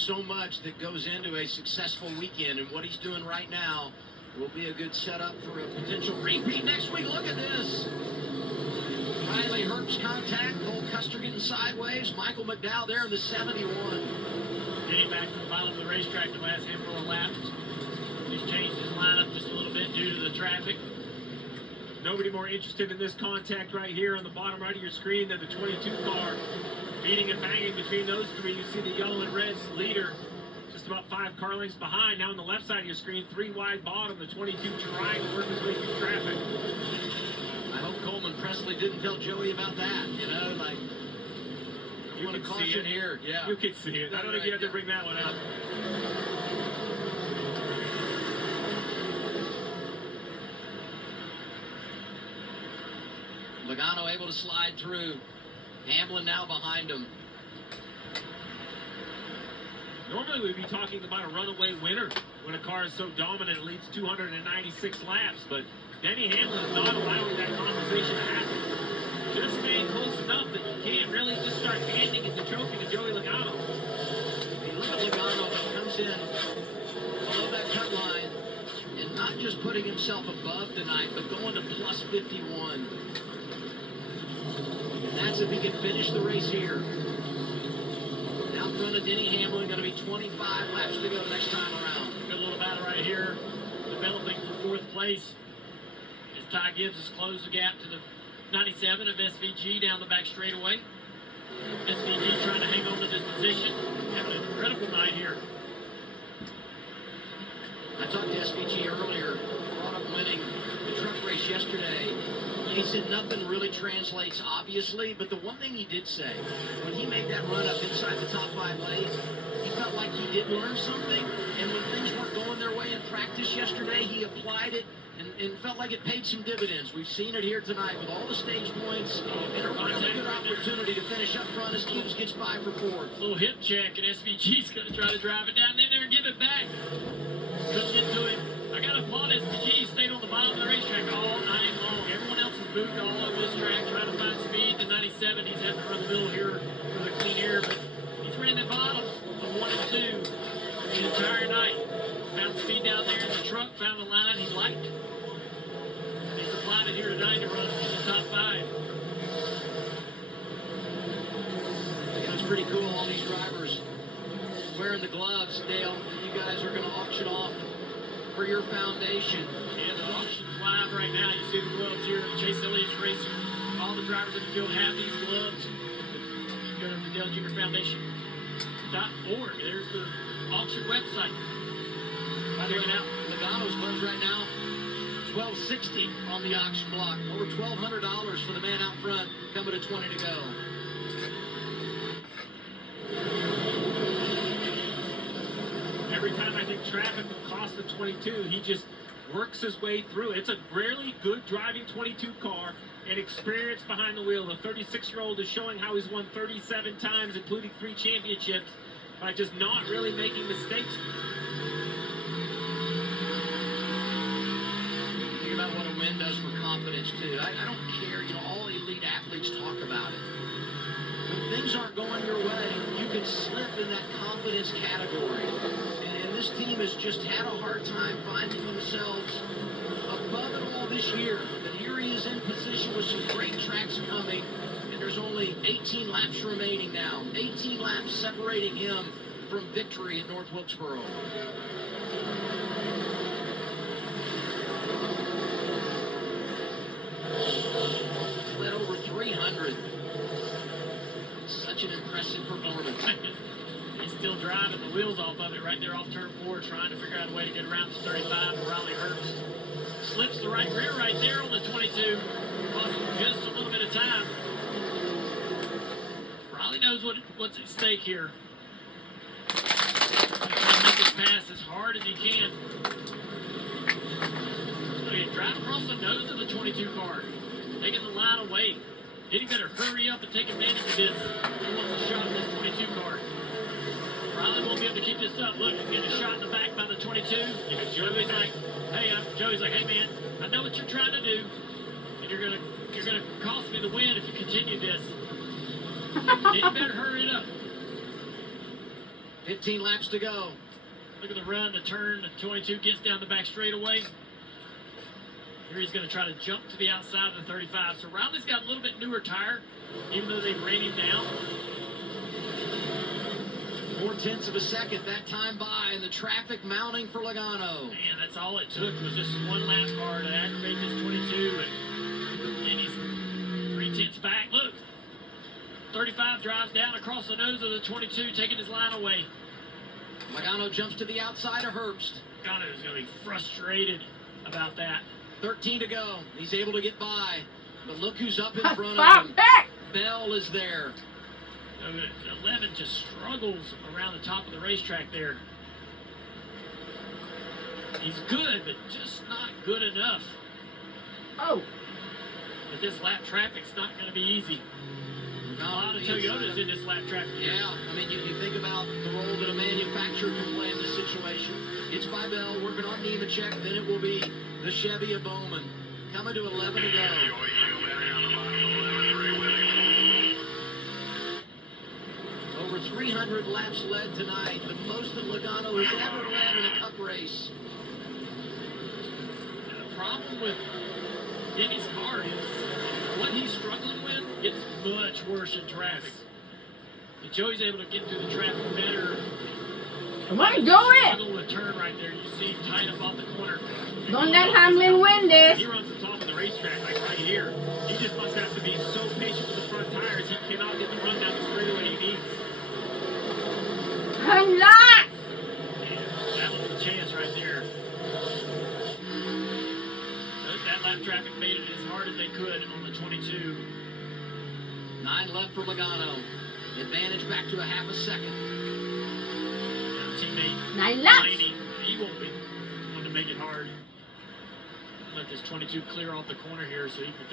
so much that goes into a successful weekend, and what he's doing right now will be a good setup for a potential repeat next week. Look at this. Riley Herbst contact. Cole Custer getting sideways. Michael McDowell there in the 71. Getting back to the bottom of the racetrack the last handful of laps. He's changed his lineup just a little bit due to the traffic. Nobody more interested in this contact right here on the bottom right of your screen than the 22 car. Beating and banging between those three. You see the yellow and red's leader just about 5 car lengths behind. Now on the left side of your screen, 3 wide bottom, the 22 trying to work his way through traffic. I hope Coleman Presley didn't tell Joey about that. You know, like, you want to caution here. Yeah. You can see it. I don't think you have to bring that one up. Logano able to slide through. Hamlin now behind him. Normally we'd be talking about a runaway winner when a car is so dominant it leads 296 laps, but Denny Hamlin is not allowing that conversation to happen. Just staying close enough that you can't really just start handing it the trophy to Joey Logano. You look at Logano that comes in below that cut line and not just putting himself above tonight, but going to plus 51. And that's if he can finish the race here. Out front of Denny Hamlin, going to be 25 laps to go next time around. Good little battle right here, developing for 4th place. As Ty Gibbs has closed the gap to the 97 of SVG down the back straightaway. SVG trying to hang on to this position. Having an incredible night here. I talked to SVG earlier, brought up winning the truck race yesterday. He said nothing really translates, obviously, but the one thing he did say, when he made that run up inside the top 5 lanes, he felt like he did learn something, and when things weren't going their way in practice yesterday, he applied it and felt like it paid some dividends. We've seen it here tonight with all the stage points and a really good opportunity to finish up front as Gibbs gets 5 for 4. Little hip check, and SVG's going to try to drive it down in there and give it back. Couldn't get to him. I got to applaud SVG. He stayed on the bottom of the racetrack all night long. Everyone else has moved all over this track trying to find speed. The 97, he's having to run the middle here for the clean air, but he's running the bottom of 1 and 2 the entire night. Found speed down there in the truck, found the line he liked. He's applied it here tonight to run in the top 5. It's pretty cool, all these drivers wearing the gloves, Dale, that you guys are going to auction off for your foundation. Yeah, the auction's live right now. You see the gloves here. Chase Elliott's racing. All the drivers in the field have these gloves. You go to the Dale Jr. Foundation.org. There's the auction website. Check it out. Logano's gloves right now, $1,260 on the auction block. Over $1,200 for the man out front, coming to 20 to go. Every time I think traffic will cost the 22, he just works his way through. It's a really good driving 22 car and experience behind the wheel. The 36-year-old is showing how he's won 37 times, including 3 championships, by just not really making mistakes. Think about what a win does for confidence, too. I don't care. You know, all elite athletes talk about it. When things aren't going your way, you can slip in that confidence category. And this team has just had a hard time finding themselves above it all this year. But here he is in position with some great tracks coming. And there's only 18 laps remaining now. 18 laps separating him from victory at North Wilkesboro. Led over 300. Such an impressive performance. He's still driving the wheels off of it right there off turn 4, trying to figure out a way to get around the 35 of Riley Herbst. Slips the right rear right there on the 22. Cost him just a little bit of time. Riley knows what's at stake here. He's trying to make this pass as hard as he can. So he drive across the nose of the 22 car, taking the line away. Then he better hurry up and take advantage of this. He wants a shot at this 22 car. Riley won't be able to keep this up. Look, he's getting a shot in the back by the 22. Joey's like, hey man, I know what you're trying to do, and you're gonna cost me the win if you continue this. Then you better hurry it up. 15 laps to go. Look at the run, the turn. The 22 gets down the back straightaway. Here he's going to try to jump to the outside of the 35. So Riley's got a little bit newer tire, even though they ran him down. 0.4 of a second that time by, and the traffic mounting for Logano. Man, that's all it took was just one lap car to aggravate this 22, and he's 0.3 back. Look, 35 drives down across the nose of the 22, taking his line away. Logano jumps to the outside of Herbst. Logano is going to be frustrated about that. 13 to go. He's able to get by, but look who's up in front of him. Bell is there. 11 just struggles around the top of the racetrack there. He's good, but just not good enough. Oh. But this lap traffic's not going to be easy. A lot of Toyotas in this lap traffic. Yeah, I mean, you think about the role that a manufacturer can play in this situation. It's by Bell working on Nemechek, then it will be the Chevy of Bowman. Coming to 11 to go. Over 300 laps led tonight, the most that Logano has ever led in a cup race. And the problem with Denny's car is what he's struggling with gets much worse in traffic. But Joey's able to get through the traffic better. Come on, Joey! Struggle with turn right there. You see him tied up off the corner. Don't let Hamlin win this. He runs the top of the racetrack like right here. He just must have to be so patient with the front tires. He cannot get the run down the straightaway he needs. Unlock! That was a chance right there. That lap traffic made it as hard as they could on the 22. 9 left for Logano. Advantage back to a half a second. Teammate 9 laps. Blaney, he won't be wanting to make it hard. Let this 22 clear off the corner here so he can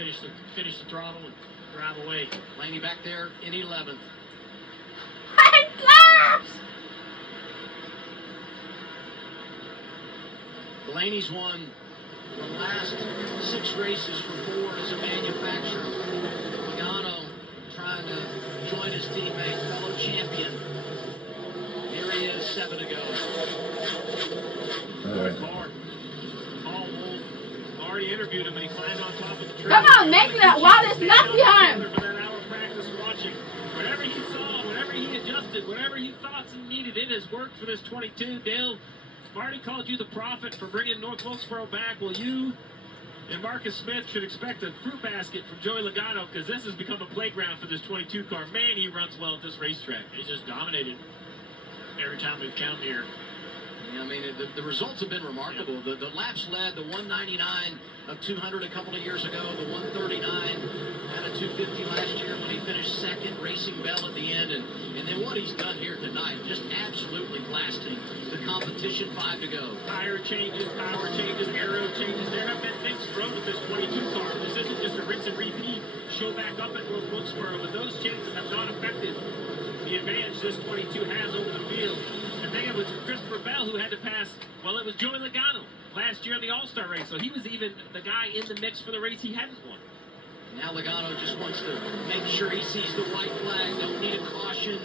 finish the throttle and drive away. Blaney back there in 11th. 8 laps! Blaney's won the last 6 races for Ford as a manufacturer. Logano trying to join his teammate, fellow champion. Here he is, 7 to go. Car. Paul Wolf already interviewed him and he climbed on top of the tree. Come on, make that Wallace not behind. For that hour practice watching. Whatever he saw, whatever he adjusted, whatever he thought he needed in his work for this 22, Dale, Marty called you the prophet for bringing North Wilkesboro back. Well, you and Marcus Smith should expect a fruit basket from Joey Logano because this has become a playground for this 22 car. Man, he runs well at this racetrack. He's just dominated every time we've come here. Yeah, I mean, the results have been remarkable. Yeah. The laps led, the 199 of 200 a couple of years ago, the 139 out of 250 last year when he finished second, racing Bell at the end, and then what he's done here tonight, just absolutely blasting the competition. 5 to go. Tire changes, power changes, aero changes. There have been things thrown with this 22 car. This isn't just a rinse and repeat, show back up at North Wilkesboro, but those changes have not affected the advantage this 22 has over the field. And then it was Christopher Bell who had to pass, well, it was Joey Logano last year in the All-Star race. So he was even the guy in the mix for the race he hadn't won. Now Logano just wants to make sure he sees the white flag. Don't need a caution,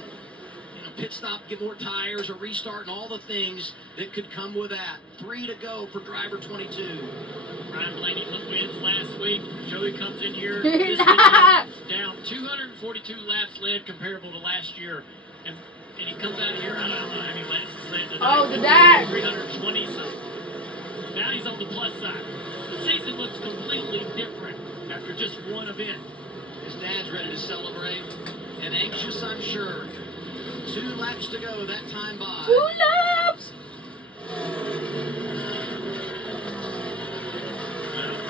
pit stop, get more tires, a restart, and all the things that could come with that. 3 to go for driver 22. Ryan Blaney wins last week. Joey comes in here this weekend, down 242 laps led comparable to last year. And he comes out of here, I don't know how many laps he's led tonight. Oh, the dad. 320, so now he's on the plus side. The season looks completely different after just one event. His dad's ready to celebrate and anxious, I'm sure. 2 laps to go, that time by. 2 laps!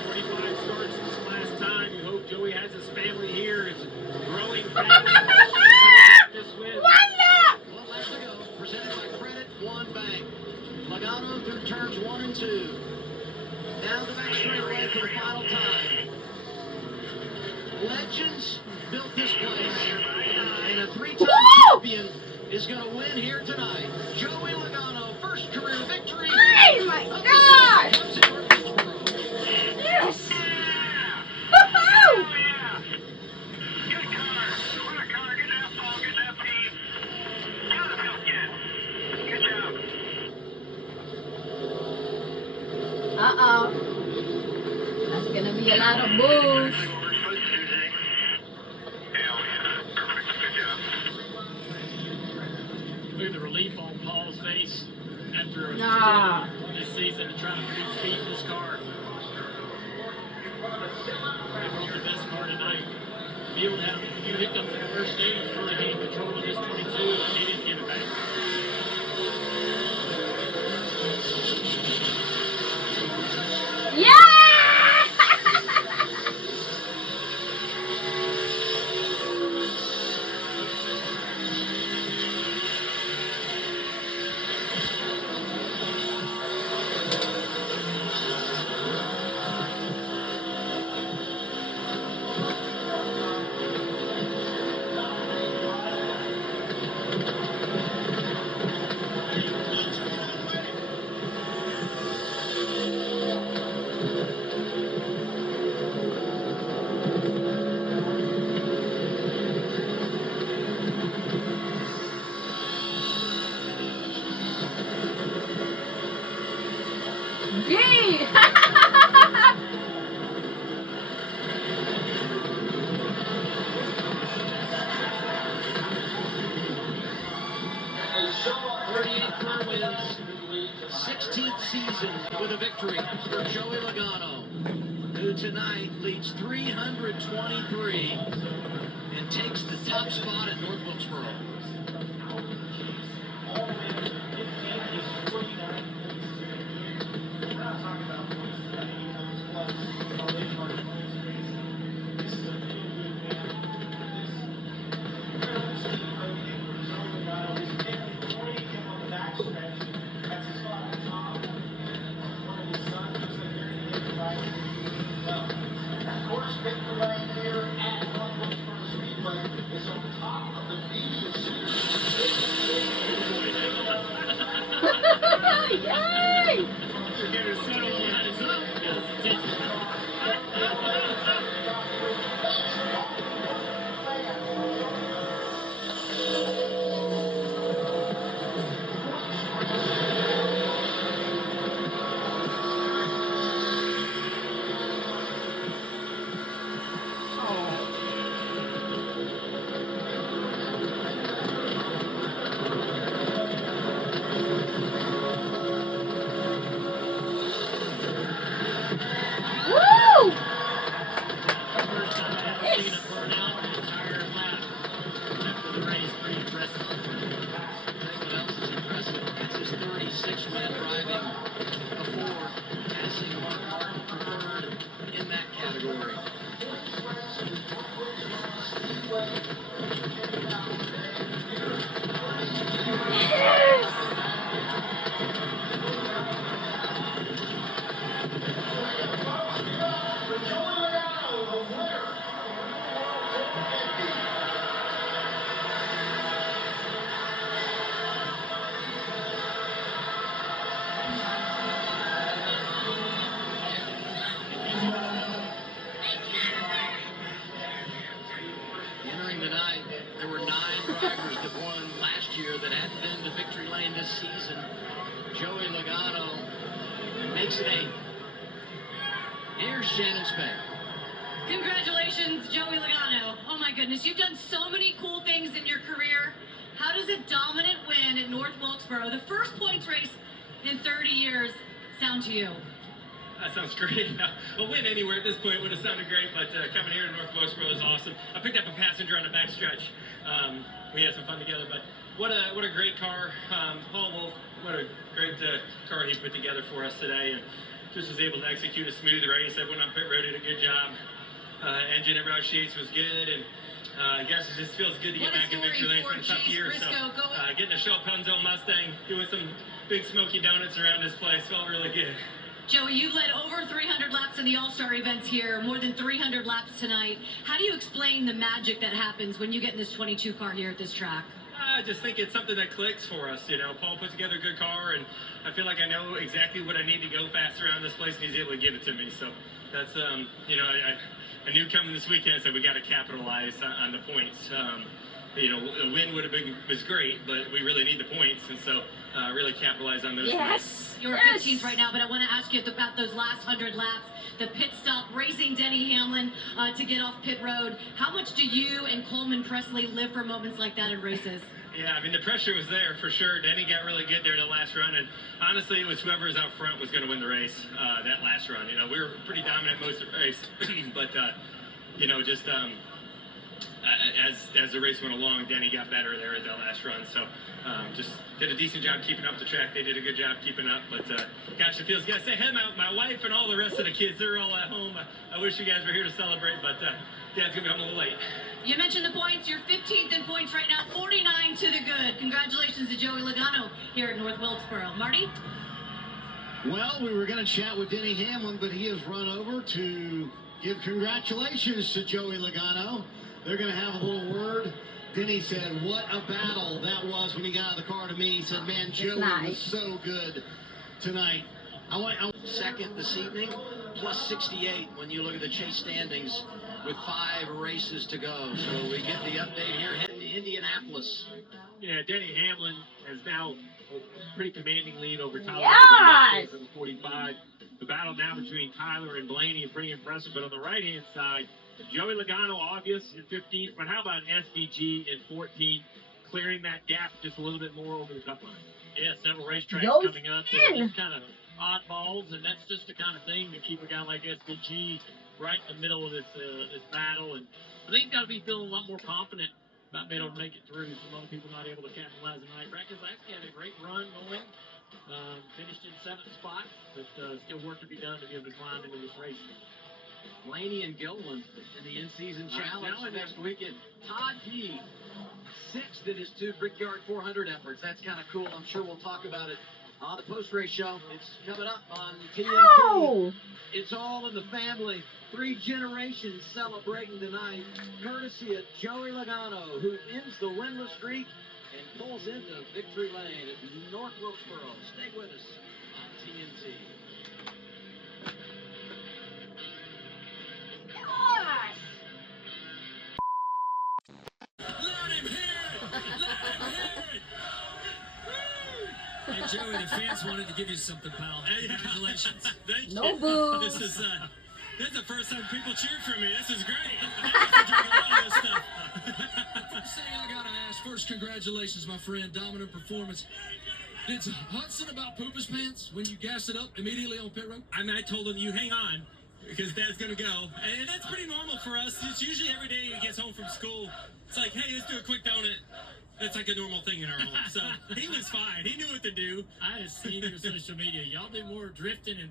45 starts since last time. We hope Joey has his family here. It's a growing family. This win. 1 lap! 1 lap to go, presented by Credit One Bank. Logano through turns 1 and 2. Down the back straightaway for the final time. Legends built this place, and a 3-time champion is going to win here tonight. Joey Logano, first career victory. Oh my God! Yes! Woohoo! Yeah. Good car. What a car. Good asphalt. Good lap team. Gotta feel good. a lot of bulls. Look at the relief on Paul's face after a Nah. struggle this season to try to produce speed in this car. They broke the best car tonight. Field had a few hiccups in the first stage, really gained control of this 22, and they didn't give it back. Yeah! Gee! Car wins 16th season with a victory for Joey Logano, who tonight leads 323 and takes the top spot at North Wilkesboro. Yay! Woo! First time I've ever seen a burnout an entire lap after the race. Pretty impressive. What else is impressive? It's his 36th win driving a Ford, passing Mark Martin for third in that category. Entering the night, there were 9 drivers that won last year that hadn't been to victory lane this season. Joey Logano makes it 8. Here's Shannon Spade. Congratulations, Joey Logano. Oh my goodness, you've done so many cool things in your career. How does a dominant win at North Wilkesboro, the first points race in 30 years, sound to you? That sounds great. A win anywhere at this point would have sounded great, but coming here to North Wilkesboro is awesome. I picked up a passenger on the backstretch. We had some fun together, but what a great car. Paul Wolf, what a great car he put together for us today, and just was able to execute a smooth race. Everyone on pit road did a good job. Engine at Roush Yates was good, and I guess it just feels good to get back in victory lane for a tough year. So getting a Shell Punzo Mustang, doing some big smoky donuts around this place felt really good. Joey, you led over 300 laps in the All-Star events here, more than 300 laps tonight. How do you explain the magic that happens when you get in this 22 car here at this track? I just think it's something that clicks for us. You know, Paul put together a good car, and I feel like I know exactly what I need to go fast around this place, and he's able to give it to me. So that's, you know, I knew coming this weekend, I said we got to capitalize on the points. You know, a win would have been was great, but we really need the points, and so really capitalize on those. Yes. You're Yes. 15th right now, but I want to ask you about those last 100 laps, the pit stop, racing Denny Hamlin to get off pit road. How much do you and Coleman Presley live for moments like that in races? Yeah, I mean, the pressure was there for sure. Denny got really good there the last run, and honestly, it was whoever was out front was going to win the race that last run. You know, we were pretty dominant most of the race, but, you know, just as the race went along, Denny got better there at that last run. So just did a decent job keeping up the track. They did a good job keeping up. But gosh, it feels good. I say, hey, my wife and all the rest of the kids, they're all at home. I wish you guys were here to celebrate, but Dad's going to be home a little late. You mentioned the points. You're 15th in points right now, 49 to the good. Congratulations to Joey Logano here at North Wilkesboro. Marty? Well, we were going to chat with Denny Hamlin, but he has run over to give congratulations to Joey Logano. They're going to have a little word. Denny said, what a battle that was when he got out of the car to me. He said, man, Joey was so good tonight. I want second this evening, plus 68 when you look at the chase standings with 5 races to go. So we get the update here heading to Indianapolis. Yeah, Denny Hamlin has now a pretty commanding lead over Tyler. Yes. In the 45. The battle now between Tyler and Blaney is pretty impressive. But on the right-hand side, Joey Logano, obvious, in 15th. But how about SVG in 14th, clearing that gap just a little bit more over the cut line? Yeah, several racetracks Goes coming up. in. These kind of oddballs, and that's just the kind of thing to keep a guy like SVG right in the middle of this battle. And I think he's got to be feeling a lot more confident about being able to make it through. A lot of people not able to capitalize tonight. Practice last year had a great run going. Finished in 7th spot, but still work to be done to be able to climb into this race. Blaney and Gilliland in the in-season challenge next weekend. Todd G, 6th in his 2 Brickyard 400 efforts. That's kind of cool. I'm sure we'll talk about it on the post-race show. It's coming up on TNT. Oh. It's all in the family. 3 generations celebrating tonight, courtesy of Joey Logano, who ends the winless streak and pulls into victory lane at North Wilkesboro. Stay with us on TNT. Yes. Let him hear it! Let him hear it! Hey, Joey, the fans wanted to give you something, pal. Congratulations. Thank you. No boo. This is the first time people cheered for me. This is great. I get to drink a lot of this stuff. First thing I gotta ask, first, congratulations, my friend. Dominant performance. Did Hudson about poop his pants when you gassed it up immediately on pit road? I mean, I told him, you hang on, because Dad's going to go. And that's pretty normal for us. It's usually every day he gets home from school. It's like, hey, let's do a quick donut. That's like a normal thing in our home. So he was fine. He knew what to do. I have seen your social media. Y'all do more drifting and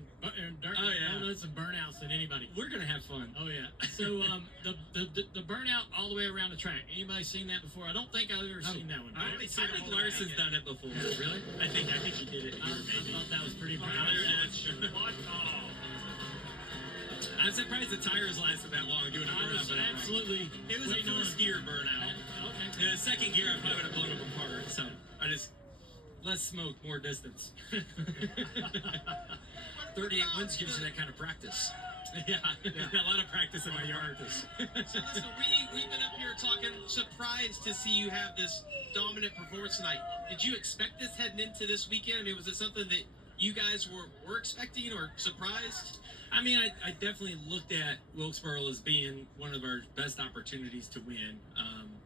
donuts and burnouts than anybody. We're going to have fun. Oh, yeah. So the burnout all the way around the track. Anybody seen that before? I don't think I've ever seen that one. I think Larson's done it before. Really? I think he did it. I thought that was pretty Tyler impressive. did it. I'm surprised the tires lasted that long doing a burnout. But Absolutely. it was a first gear burnout. Okay. In the second gear, I probably would have blown them apart. So I just less smoke, more distance. 38 wins gives you that kind of practice. Yeah, a lot of practice in my yard. So listen, we've been up here talking, surprised to see you have this dominant performance tonight. Did you expect this heading into this weekend? I mean, was it something that you guys were expecting or surprised? I mean, I definitely looked at Wilkesboro as being one of our best opportunities to win.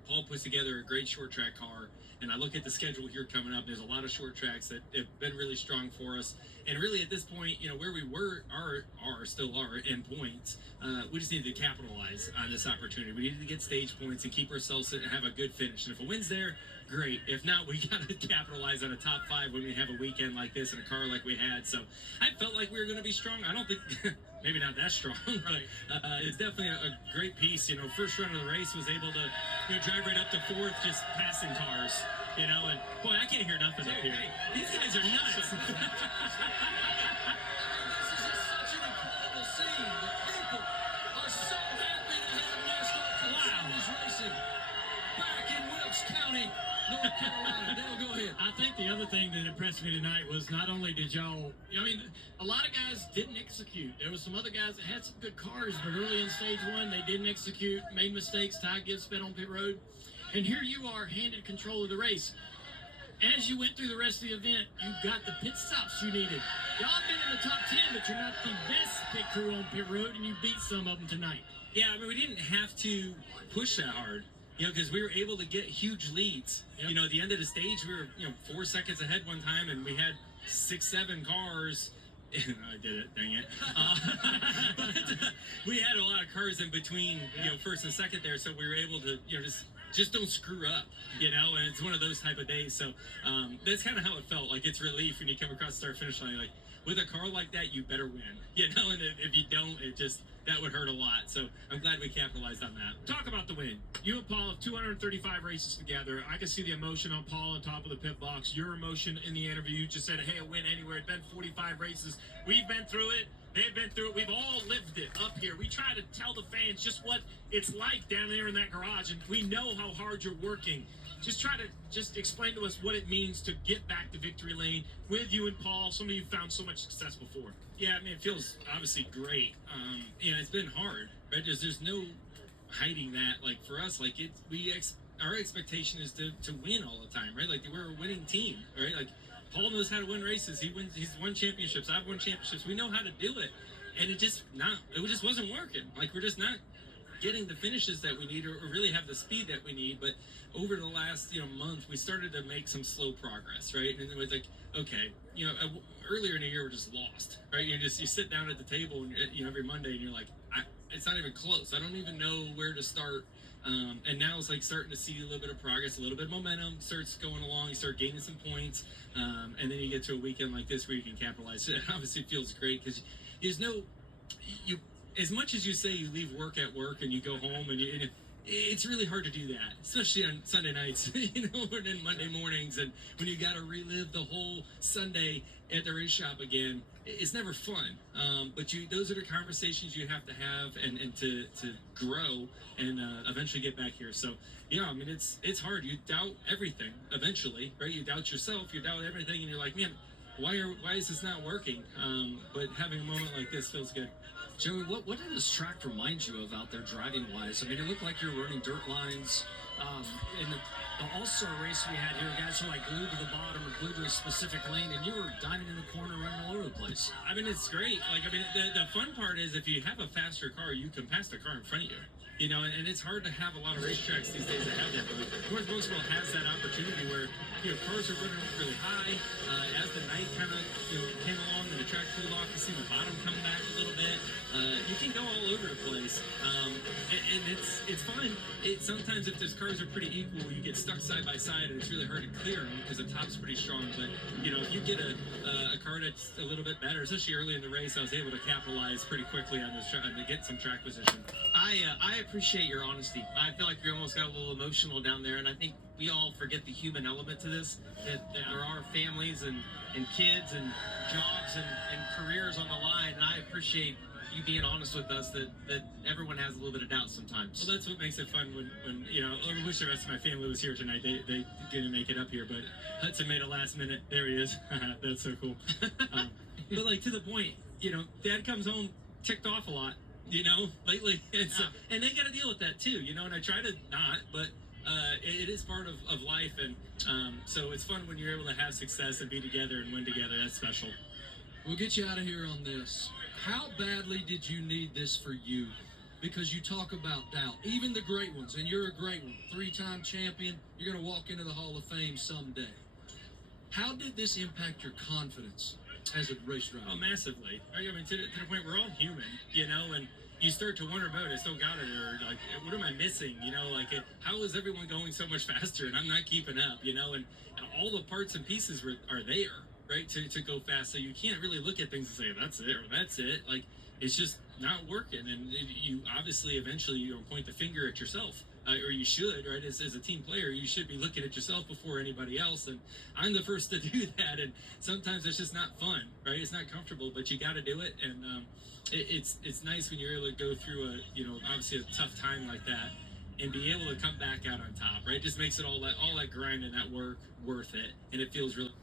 Paul puts together a great short track car, and I look at the schedule here coming up. There's a lot of short tracks that have been really strong for us. And really, at this point, you know, where we still are in points. We just need to capitalize on this opportunity. We need to get stage points and keep ourselves and have a good finish. And if a win's there, great. If not, we got to capitalize on a top 5 when we have a weekend like this and a car like we had. So I felt like we were going to be strong. I don't think, maybe not that strong, but it's definitely a great piece. You know, first run of the race was able to, you know, drive right up to 4th, just passing cars. You know, and boy, I can't hear nothing up here. These guys are nuts. This is just such an incredible scene. The people are so happy to have NASCAR Series racing back in Wilkes County, North Carolina. Dale, go ahead. I think the other thing that impressed me tonight was not only did y'all, I mean, a lot of guys didn't execute. There was some other guys that had some good cars, but early in stage 1, they didn't execute, made mistakes. Ty Gibbs sped on pit road. And here you are, handed control of the race. as you went through the rest of the event, you got the pit stops you needed. Y'all been in the top 10, but you're not the best pit crew on pit road, and you beat some of them tonight. Yeah, I mean, we didn't have to push that hard, because we were able to get huge leads. Yep. At the end of the stage, we were, 4 seconds ahead one time, and we had 6, 7 cars. I did it, dang it. But we had a lot of cars in between, first and second there, so we were able to, just don't screw up, and it's one of those type of days. So that's kind of how it felt. Like, it's relief when you come across the start-finish line. Like, with a car like that, you better win, and if you don't, that would hurt a lot. So I'm glad we capitalized on that. Talk about the win. You and Paul have 235 races together. I can see the emotion on Paul on top of the pit box. Your emotion in the interview, you just said, hey, a win anywhere. It's been 45 races. We've been through it. They've been through it. We've all lived it up here. We try to tell the fans just what it's like down there in that garage, and we know how hard you're working. Just try to explain to us what it means to get back to victory lane with you and Paul, somebody you've found so much success before. Yeah, I mean, it feels obviously great. It's been hard, right? There's no hiding that. Like, for us, like, our expectation is to win all the time, right? Like, we're a winning team, right? Like, Paul knows how to win races. He's won championships. I've won championships. We know how to do it, and it just wasn't working. Like, we're just not getting the finishes that we need, or really have the speed that we need. But over the last month, we started to make some slow progress, right? And it was like, okay, earlier in the year we're just lost, right? You sit down at the table and every Monday, and you're like, it's not even close. I don't even know where to start. And now it's like starting to see a little bit of progress, a little bit of momentum starts going along. You start gaining some points, and then you get to a weekend like this where you can capitalize. It obviously feels great because there's no as much as you say you leave work at work and you go home, and it's really hard to do that, especially on Sunday nights, and then Monday mornings, and when you got to relive the whole Sunday at the race shop again. It's never fun, but those are the conversations you have to have, and to grow and eventually get back here. So yeah, I mean, it's hard. You doubt everything eventually, right? You doubt yourself, you doubt everything, and you're like, man, why is this not working? But having a moment like this feels good. Joey, what did this track remind you of out there driving-wise? I mean, it looked like you're running dirt lines. In the All-Star race we had here, guys were like glued to the bottom or glued to a specific lane, and you were diving in the corner, running all over the place. I mean, it's great. Like, I mean, the fun part is if you have a faster car, you can pass the car in front of you. And it's hard to have a lot of racetracks these days that have that. But North Wilkesboro has that opportunity where cars are running really high. As the night kind of came along and the track cooled off, you see the bottom come back a little bit. You can go all over the place, and it's fun. Sometimes if those cars are pretty equal, you get stuck side by side, and it's really hard to clear them because the top's pretty strong. But if you get a car that's a little bit better, especially early in the race, I was able to capitalize pretty quickly on this and to get some track position. I appreciate your honesty. I feel like you almost got a little emotional down there, and I think we all forget the human element to this, that there are families and kids and jobs and careers on the line, and I appreciate you being honest with us that everyone has a little bit of doubt sometimes. Well, that's what makes it fun when I wish the rest of my family was here tonight. They didn't make it up here, but Hudson made a last minute. There he is. That's so cool. But like, to the point, Dad comes home ticked off a lot, lately, and they got to deal with that too, and I try to not, but it is part of life, and so it's fun when you're able to have success and be together and win together. That's special. We'll get you out of here on this. How badly did you need this for you? Because you talk about doubt, even the great ones, and you're a great one, 3-time champion. You're going to walk into the Hall of Fame someday. How did this impact your confidence as a race driver? Oh, massively. I mean, to the point we're all human, and you start to wonder about it. I still got it, or like, what am I missing? How is everyone going so much faster and I'm not keeping up? And all the parts and pieces are there, right, to go fast. So you can't really look at things and say that's it or that's it. Like, it's just not working, and you obviously eventually point the finger at yourself. Or you should, right? As a team player, you should be looking at yourself before anybody else. And I'm the first to do that. And sometimes it's just not fun, right? It's not comfortable, but you got to do it. And it's nice when you're able to go through obviously a tough time like that and be able to come back out on top, right? It just makes it all that grind and that work worth it. And it feels really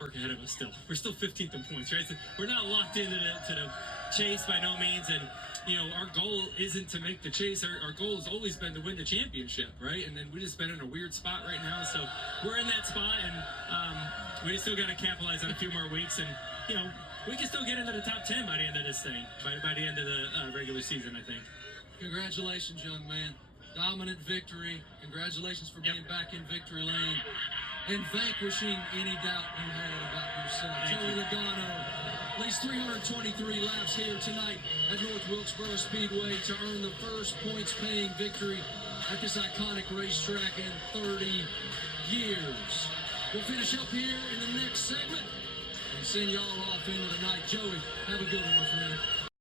work ahead of us still. We're still 15th in points, right? So we're not locked into the chase by no means. And our goal isn't to make the chase. Our goal has always been to win the championship, right? And then we just been in a weird spot right now. So we're in that spot, and we still got to capitalize on a few more weeks. And, we can still get into the top 10 by the end of this thing, by the end of the regular season, I think. Congratulations, young man. Dominant victory. Congratulations for being back in victory lane and vanquishing any doubt you had about yourself. Joey Logano leads 323 laps here tonight at North Wilkesboro Speedway to earn the first points-paying victory at this iconic racetrack in 30 years. We'll finish up here in the next segment and send y'all off into the night. Joey, have a good one, my friend.